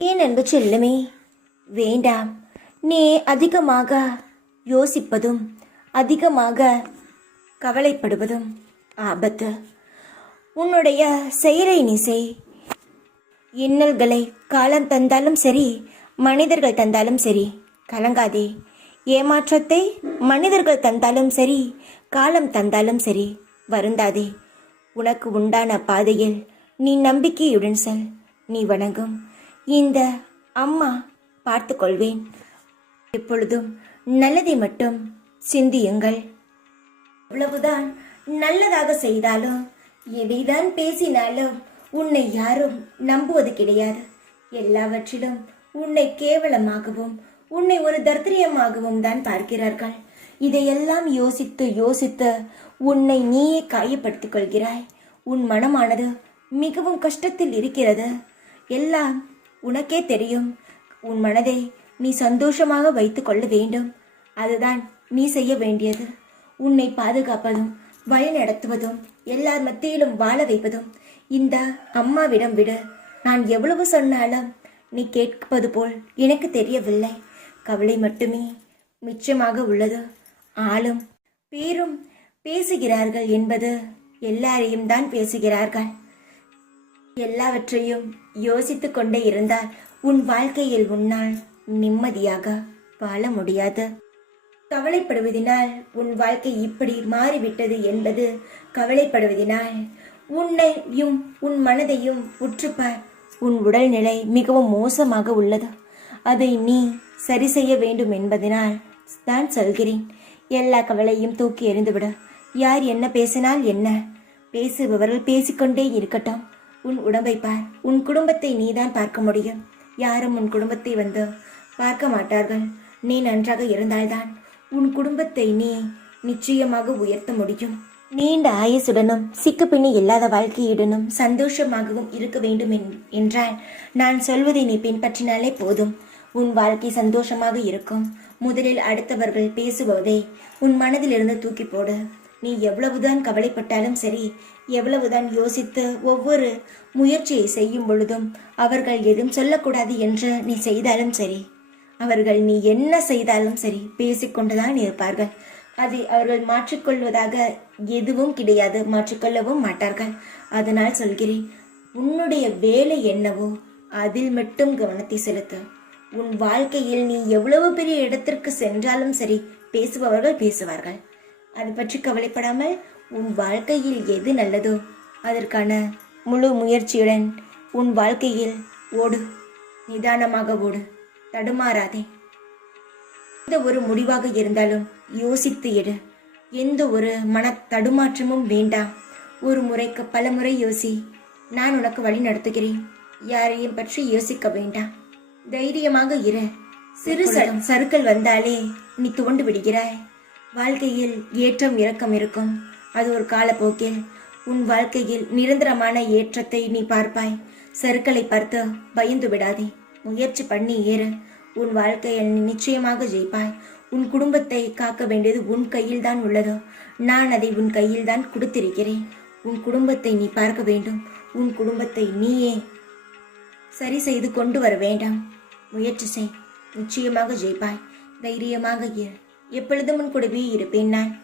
ஏன் அன்பு செல்லுமே? வேண்டாம். நீ அதிகமாக யோசிப்பதும் அதிகமாக கவலைப்படுவதும் ஆபத்து. உன்னுடைய செயலை நீ செய் இன்னல்களை காலம் தந்தாலும் சரி மனிதர்கள் தந்தாலும் சரி கலங்காதே. ஏமாற்றத்தை மனிதர்கள் தந்தாலும் சரி காலம் தந்தாலும் சரி வருந்தாதே. உனக்கு உண்டான பாதையில் நீ நம்பிக்கையுடன் செல் நீ வணங்கும். இந்த அம்மா பார்த்து கொள்வேன் எப்பொழுதும் நல்லதை மட்டும் சிந்தியுங்கள். அவ்வளவுதான் நல்லதாக செய்தாலும் எதைதான் பேசினாலும் உன்னை யாரும் நம்புவது கிடையாது. எல்லாவற்றிலும் உன்னை கேவலமாகவும் உன்னை ஒரு தர்த்திரியமாகவும் தான் பார்க்கிறார்கள். இதையெல்லாம் யோசித்து யோசித்து உன்னை நீயே காயப்படுத்திக் கொள்கிறாய். உன் மனமானது மிகவும் கஷ்டத்தில் இருக்கிறது. எல்லாம் உனக்கே தெரியும். உன் மனதை நீ சந்தோஷமாக வைத்து கொள்ள வேண்டும். அதுதான் நீ செய்ய வேண்டியது. உன்னை பாதுகாப்பதும் வழிநடத்துவதும் எல்லார் மத்தியிலும் வாழ வைப்பதும் இந்த அம்மாவிடம் விடு. நான் எவ்வளவு சொன்னாலும் நீ கேட்பது போல் எனக்கு தெரியவில்லை. கவலை மட்டுமே மிச்சமாக உள்ளது. ஆளும் பேரும் பேசுகிறார்கள் என்பது எல்லாரையும் தான் பேசுகிறார்கள். எல்லாவற்றையும் யோசித்து கொண்டே இருந்தால் உன் வாழ்க்கையில் உன்னால் நிம்மதியாக வாழ முடியாது. கவலைப்படுவதினால் உன் வாழ்க்கை இப்படி மாறிவிட்டது என்பது கவலைப்படுவதினால் உன்னையும் உன் மனதையும் உற்றுப்பார். உன் உடல்நிலை மிகவும் மோசமாக உள்ளது. அதை நீ சரி செய்ய வேண்டும் என்பதனால் தான் சொல்கிறேன். எல்லா கவலையும் தூக்கி எறிந்துவிடு. யார் என்ன பேசினால் என்ன? பேசுபவர்கள் பேசிக்கொண்டே இருக்கட்டும். உன் உடம்பை பார். உன் குடும்பத்தை நீதான் பார்க்க முடியும். யாரும் உன் குடும்பத்தை வந்து பார்க்க மாட்டார்கள். நீ நன்றாக இருந்தால்தான் உன் குடும்பத்தை நீ நிச்சயமாக உயர்த்த முடியும். நீண்ட ஆயுசுடனும் சிக்குப்பிணி இல்லாத வாழ்க்கையுடனும் சந்தோஷமாகவும் இருக்க வேண்டும் என்- என்றால் நான் சொல்வதை நீ பின்பற்றினாலே போதும். உன் வாழ்க்கை சந்தோஷமாக இருக்கும். முதலில் அடுத்தவர்கள் பேசுவதை உன் மனதிலிருந்து தூக்கி போடு. நீ எவ்வளவுதான் கவலைப்பட்டாலும் சரி எவ்வளவுதான் யோசித்து ஒவ்வொரு முயற்சியை செய்யும் பொழுதும் அவர்கள் எதுவும் சொல்லக்கூடாது என்று நீ செய்தாலும் சரி அவர்கள் நீ என்ன செய்தாலும் சரி பேசிக்கொண்டுதான் இருப்பார்கள். அதை அவர்கள் மாற்றிக்கொள்வதாக எதுவும் கிடையாது மாற்றிக்கொள்ளவும் மாட்டார்கள். அதனால் சொல்கிறேன் உன்னுடைய வேலை என்னவோ அதில் மட்டும் கவனத்தை செலுத்து. உன் வாழ்க்கையில் நீ எவ்வளவு பெரிய இடத்திற்கு சென்றாலும் சரி பேசுபவர்கள் பேசுவார்கள். அது பற்றி கவலைப்படாமல் உன் வாழ்க்கையில் எது நல்லதோ அதற்கான முழு முயற்சியுடன் உன் வாழ்க்கையில் ஓடு. நிதானமாக ஓடு. தடுமாறாதே. எந்த ஒரு முடிவாக இருந்தாலும் யோசித்து எடு. எந்த ஒரு மன தடுமாற்றமும் வேண்டாம் ஒரு முறைக்கு பல முறை யோசி. நான் உனக்கு வழி நடத்துகிறேன். யாரையும் பற்றி யோசிக்க வேண்டாம் தைரியமாக இரு. சிறு ச- சறுக்கல் வந்தாலே நீ துவண்டு விடுகிறாய். வாழ்க்கையில் ஏற்றம் இறக்கம் இருக்கும். அது ஒரு காலப்போக்கில் உன் வாழ்க்கையில் நிரந்தரமான ஏற்றத்தை நீ பார்ப்பாய். சருக்களை பார்த்து பயந்து விடாதே. முயற்சி பண்ணி ஏறு. உன் வாழ்க்கையில் நீ நிச்சயமாக ஜெயிப்பாய். உன் குடும்பத்தை காக்க வேண்டியது உன் கையில் தான் உள்ளது. நான் அதை உன் கையில் தான் கொடுத்திருக்கிறேன். உன் குடும்பத்தை நீ பார்க்க வேண்டும். உன் குடும்பத்தை நீயே சரி செய்து கொண்டு வர வேண்டாம். முயற்சி செய். நிச்சயமாக ஜெயிப்பாய். தைரியமாக இரு. எப்பொழுதும் உன் கூடவே இருப்பேன் நான்.